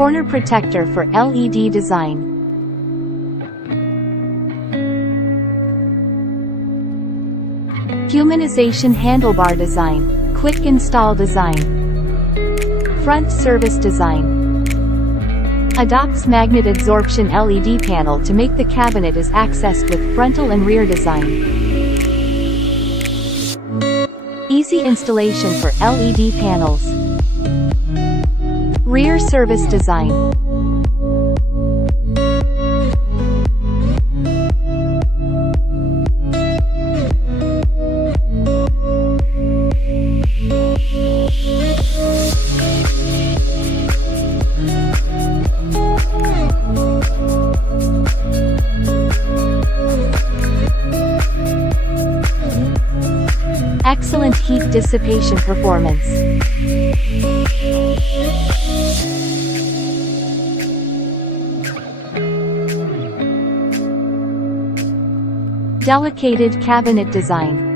Corner protector for LED design. Humanization handlebar design. Quick install design. Front service design. Adopts magnet absorption LED panel to make the cabinet is accessed with frontal and rear design. Easy installation for LED panels. Rear service design. Excellent heat dissipation performance. Delicate cabinet design.